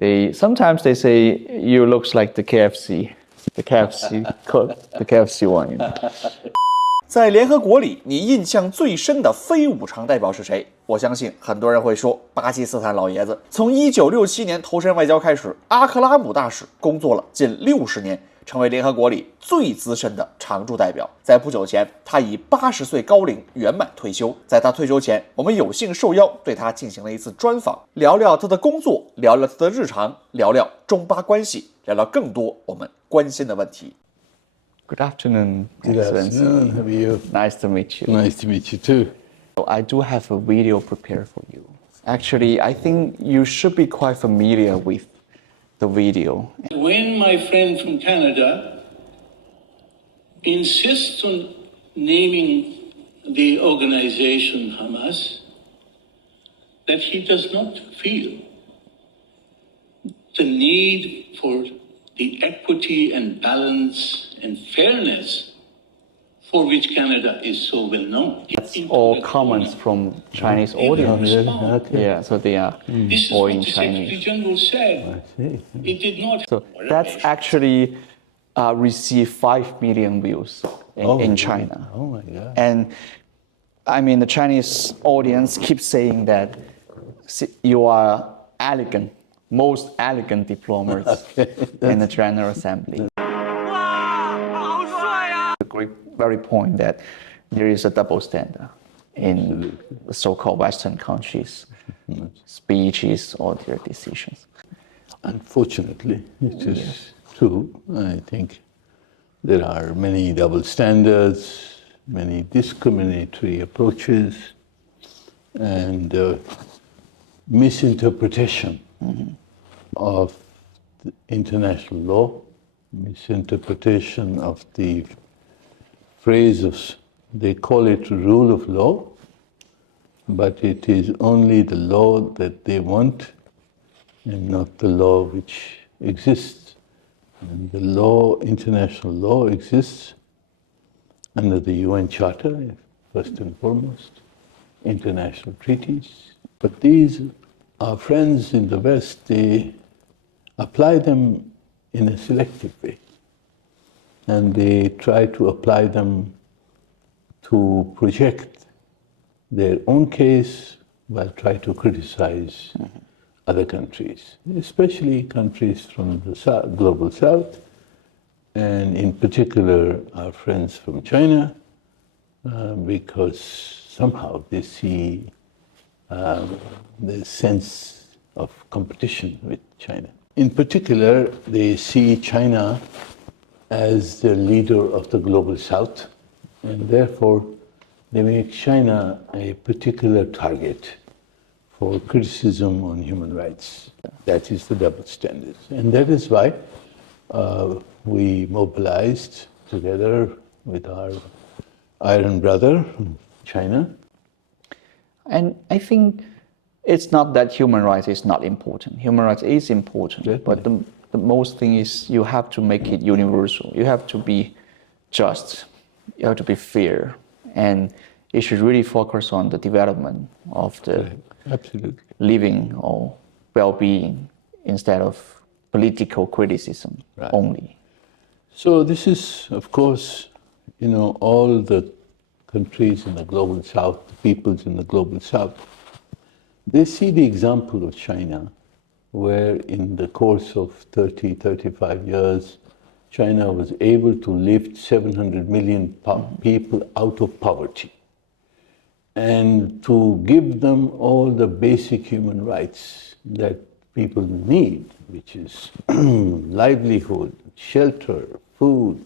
Sometimes they say you looks like the KFC cook, the KFC one. You know? 在联合国里，你印象最深的非五常代表是谁？我相信很多人会说巴基斯坦老爷子。从1967年投身外交开始，阿克拉姆大使工作了近60年，成为联合国里最资深的常驻代表。在不久前，他以80岁高龄圆满退休。在他退休前，我们有幸受邀对他进行了一次专访，聊聊他的工作，聊聊他的日常，聊聊中巴关系，聊聊更多我们关心的问题。Good afternoon, Good Excellency. afternoon. How are you? Nice to meet you. Nice to meet you too. I do have a video prepared for you. Actually, I think you should be quite familiar with the video. When my friend from Canada insists on naming the organization Hamas, that he does not feel the need for the equity and balance and fairness for which Canada is so well known. It's all comments from Chinese audience. Okay. Yeah, so they are This is all what in the Secretary Chinese. General said. It did not. So that's actually received 5 million views in China. Oh my God. And I mean, the Chinese audience keeps saying that you are elegant, most elegant diplomats in the General Assembly. The great very point that there is a double standard in the so-called Western countries' speeches or their decisions. Unfortunately, it is true. I think there are many double standards, many discriminatory approaches, and misinterpretation of the international law, misinterpretation of the phrases. They call it rule of law, but it is only the law that they want and not the law which exists. And the law, international law, exists under the UN Charter, first and foremost, international treaties. But these, our friends in the West, they apply them in a selective way. And they try to apply them to project their own case while trying to criticize other countries, especially countries from the global south, and in particular our friends from China, because somehow they see the sense of competition with China. In particular, they see China as the leader of the global south, and therefore they make China a particular target for criticism on human rights. That is the double standard. And that is why we mobilized together with our iron brother, China. And I think it's not that human rights is not important. Human rights is important, but the most thing is you have to make it universal. You have to be just. You have to be fair. And it should really focus on the development of the living or well-being instead of political criticism only. So this is, of course, all the countries in the global south, the peoples in the global south, they see the example of China, where in the course of 30, 35 years, China was able to lift 700 million people out of poverty and to give them all the basic human rights that people need, which is livelihood, shelter, food,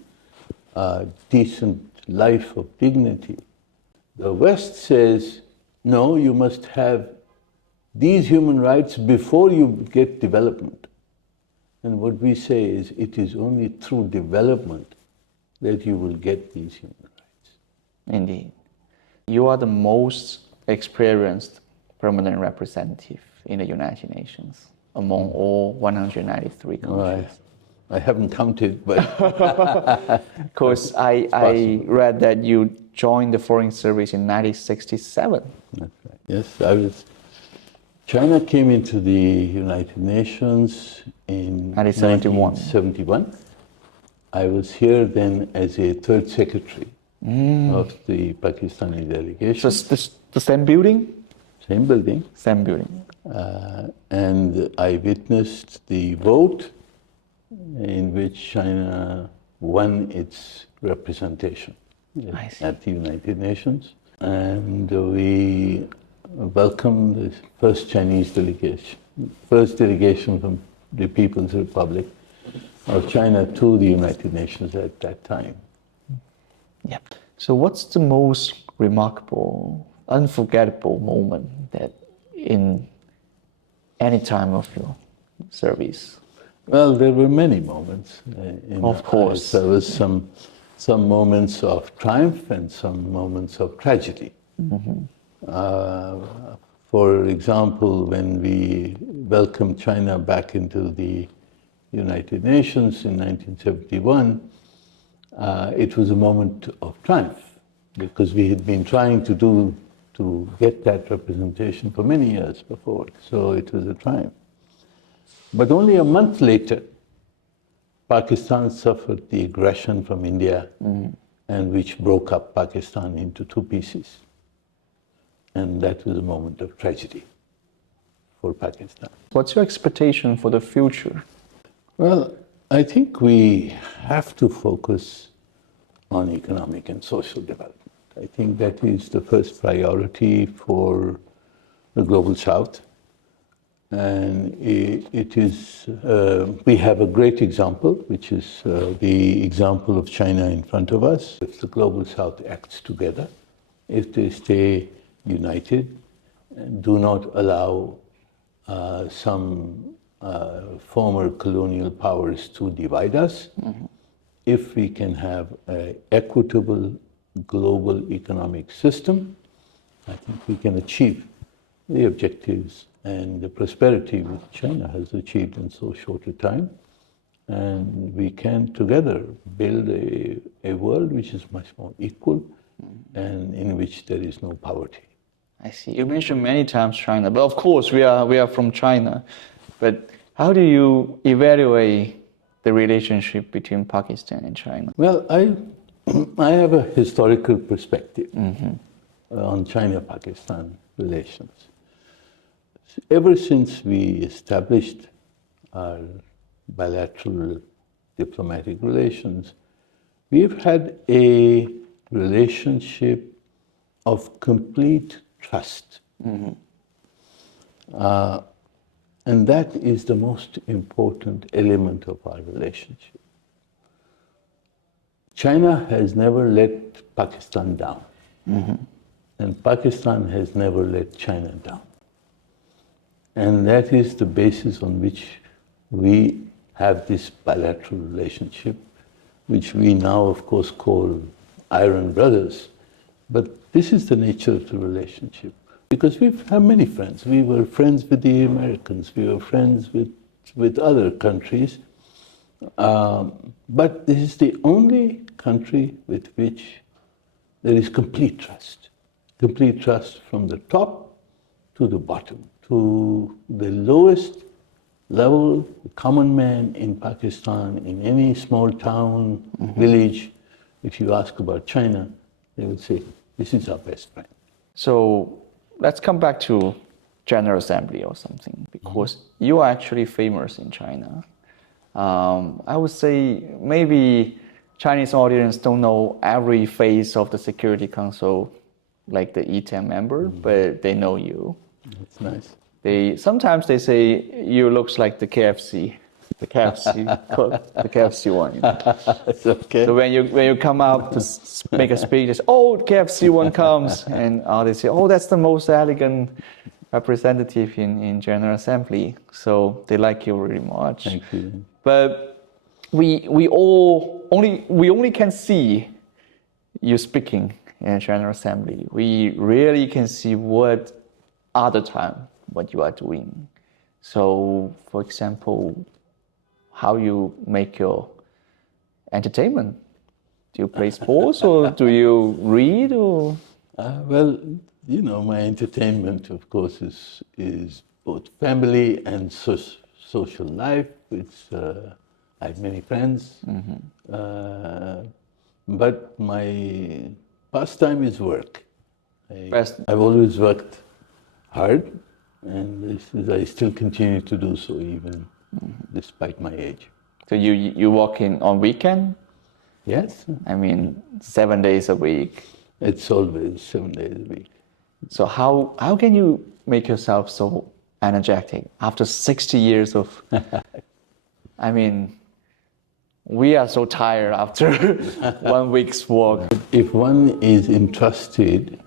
decent life of dignity. The West says, no, you must have these human rights before you get development. And what we say is, it is only through development that you will get these human rights. Indeed. You are the most experienced permanent representative in the United Nations among all 193 countries. I haven't counted, but... Because I read that you joined the Foreign Service in 1967. That's right. Yes, I was China came into the United Nations in 1971. I was here then as a third secretary of the Pakistani delegation. So it's the same building? Same building. Same building. And I witnessed the vote in which China won its representation at the United Nations. And we welcomed the first Chinese delegation, first delegation from the People's Republic of China to the United Nations at that time. Yeah. So what's the most remarkable, unforgettable moment that in any time of your service? Well, there were many moments. Of course. There was some moments of triumph and some moments of tragedy. For example, when we welcomed China back into the United Nations in 1971, it was a moment of triumph because we had been trying to get that representation for many years before, so it was a triumph. But only a month later, Pakistan suffered the aggression from India, and which broke up Pakistan into two pieces. And that was a moment of tragedy for Pakistan. What's your expectation for the future? Well, I think we have to focus on economic and social development. I think that is the first priority for the Global South. And it is, we have a great example, which is the example of China in front of us. If the Global South acts together, if they stay united, and do not allow some former colonial powers to divide us, if we can have an equitable global economic system, I think we can achieve the objectives and the prosperity which China has achieved in so short a time. And we can together build a world which is much more equal and in which there is no poverty. I see. You mentioned many times China, but of course we are from China. But how do you evaluate the relationship between Pakistan and China? Well, I have a historical perspective on China-Pakistan relations. Ever since we established our bilateral diplomatic relations, we've had a relationship of complete trust. And that is the most important element of our relationship. China has never let Pakistan down, and Pakistan has never let China down. And that is the basis on which we have this bilateral relationship, which we now, of course, call Iron Brothers. But this is the nature of the relationship. Because we have many friends. We were friends with the Americans. We were friends with other countries. But this is the only country with which there is complete trust. Complete trust from the top to the bottom, to the lowest level, the common man in Pakistan, in any small town, village. If you ask about China, they would say, this is our best friend. So let's come back to General Assembly or something, because you are actually famous in China. I would say maybe Chinese audience don't know every phase of the Security Council, like the E10 member, but they know you. That's nice. Sometimes they say you looks like the KFC, the KFC one. It's okay. So when you come up to make a speech, they say, oh, KFC one comes, and they say, oh, that's the most elegant representative in General Assembly. So they like you really much. Thank you. But we only can see you speaking in General Assembly. We really can see what you are doing. So, for example, how you make your entertainment. Do you play sports or do you read? Or? Well, you know, my entertainment, of course, is both family and social life. I have many friends, but my pastime is work. I've always worked hard, and I still continue to do so, even despite my age. So you work on weekend? Yes. I mean, 7 days a week. It's always 7 days a week. So how can you make yourself so energetic after 60 years of? I mean, we are so tired after 1 week's work. If one is entrusted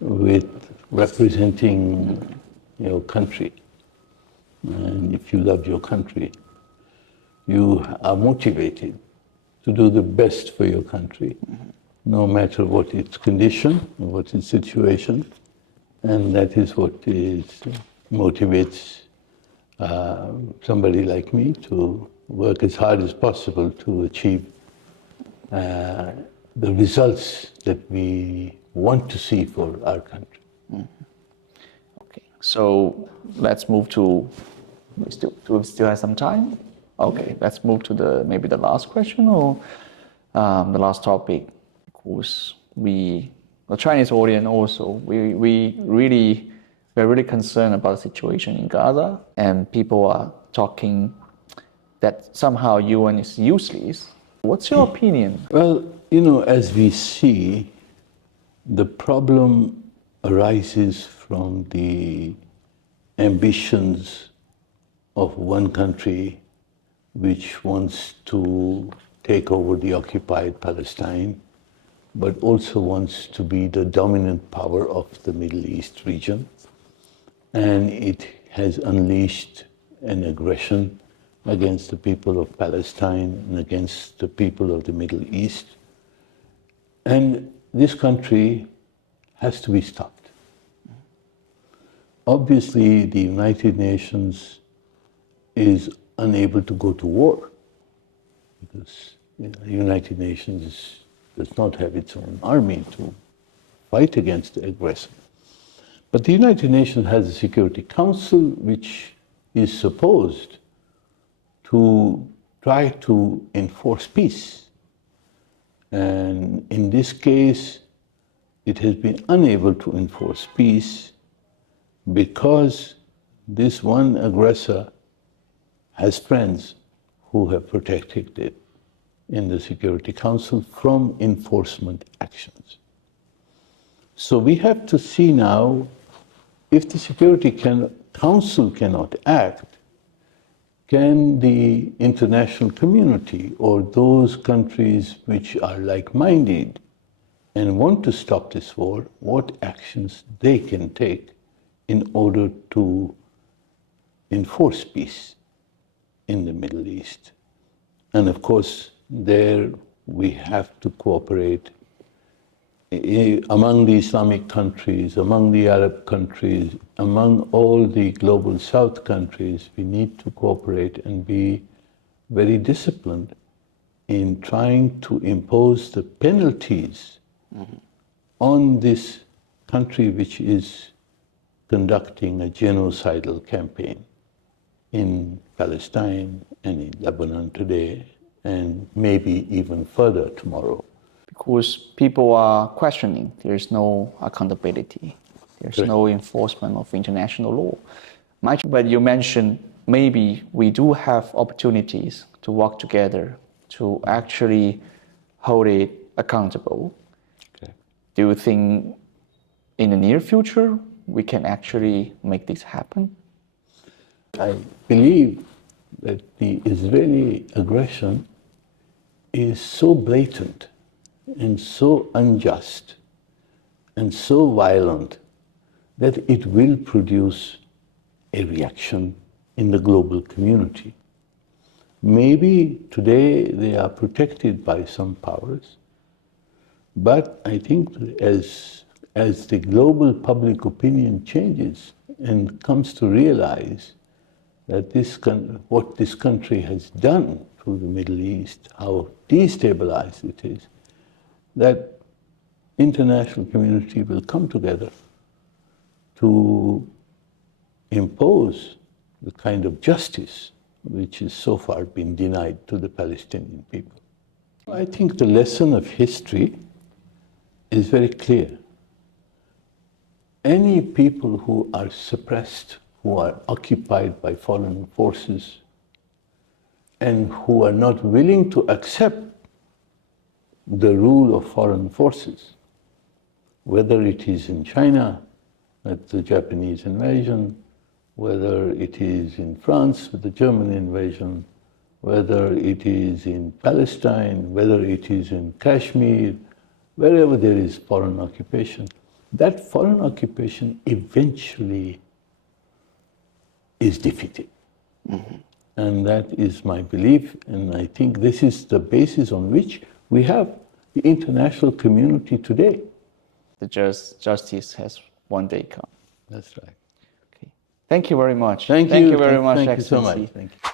with representing your country, and if you love your country, you are motivated to do the best for your country, no matter what its condition, what its situation, and that is what motivates somebody like me to work as hard as possible to achieve the results that we want to see for our country. Okay, so let's move to. Do we still have some time? Okay, let's move to maybe the last question or the last topic. Of course, the Chinese audience also, we're really concerned about the situation in Gaza, and people are talking that somehow UN is useless. What's your opinion? Well, as we see, the problem arises from the ambitions of one country which wants to take over the occupied Palestine, but also wants to be the dominant power of the Middle East region. And it has unleashed an aggression against the people of Palestine and against the people of the Middle East. And this country has to be stopped. Obviously, the United Nations is unable to go to war because the United Nations does not have its own army to fight against the aggressor. But the United Nations has a Security Council which is supposed to try to enforce peace. And in this case, it has been unable to enforce peace because this one aggressor has friends who have protected it in the Security Council from enforcement actions. So we have to see now, if the Security Council cannot act, can the international community or those countries which are like-minded and want to stop this war, what actions they can take in order to enforce peace in the Middle East. And of course, there we have to cooperate among the Islamic countries, among the Arab countries, among all the global South countries. We need to cooperate and be very disciplined in trying to impose the penalties on this country which is conducting a genocidal campaign in Palestine and in Lebanon today, and maybe even further tomorrow. Because people are questioning, there's no accountability, there's no enforcement of international law. But you mentioned maybe we do have opportunities to work together to actually hold it accountable. Okay. Do you think in the near future we can actually make this happen? I believe that the Israeli aggression is so blatant and so unjust and so violent that it will produce a reaction in the global community. Maybe today they are protected by some powers, but I think as the global public opinion changes and comes to realize that what this country has done to the Middle East, how destabilized it is, that international community will come together to impose the kind of justice which has so far been denied to the Palestinian people. I think the lesson of history is very clear. Any people who are suppressed, who are occupied by foreign forces, and who are not willing to accept the rule of foreign forces, whether it is in China, at the Japanese invasion, whether it is in France with the German invasion, whether it is in Palestine, whether it is in Kashmir, wherever there is foreign occupation, that foreign occupation eventually is defeated. Mm-hmm. And that is my belief, and I think this is the basis on which we have the international community today. The justice has one day come. That's right. Okay. Thank you very much. Thank you very much, Thank you so Excellency. much. Thank you.